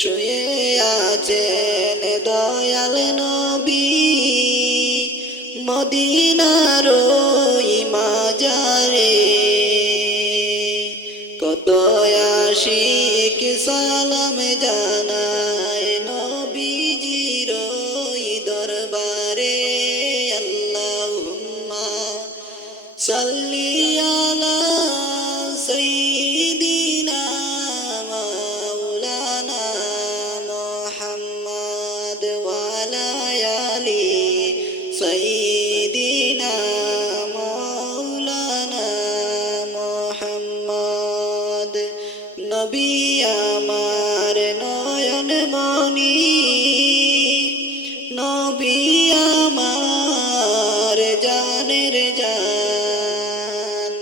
শুয়ে আছেন দয়াল নবী মদিনার ওই মাজারে। কত আশিক সালাম জানায় নবীজির ওই দরবারে। আল্লাহুম্মা সাল্লি আলা সাইয়্যিদিনা মাওলানা মুহাম্মদ ওয়া আলা আলি সাইয়্যিদিনা মাওলানা মুহাম্মদ। নবী আমার নয়ন মনি, নবী আমার জানের জান,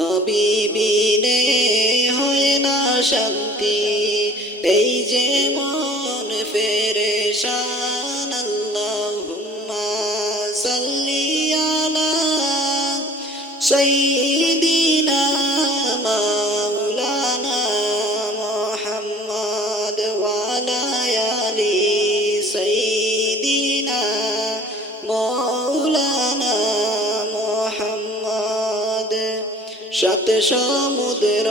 নবী বিনে হয় না শান্তি, এই যে মন ফেরেশান। আল্লাহুম্মা সাল্লি আলা সাইয়্যিদিনা মাওলানা মুহাম্মদ ওয়া আলা আলি সাইয়্যিদিনা মাওলানা মুহাম্মদ। সাত সমুদ্র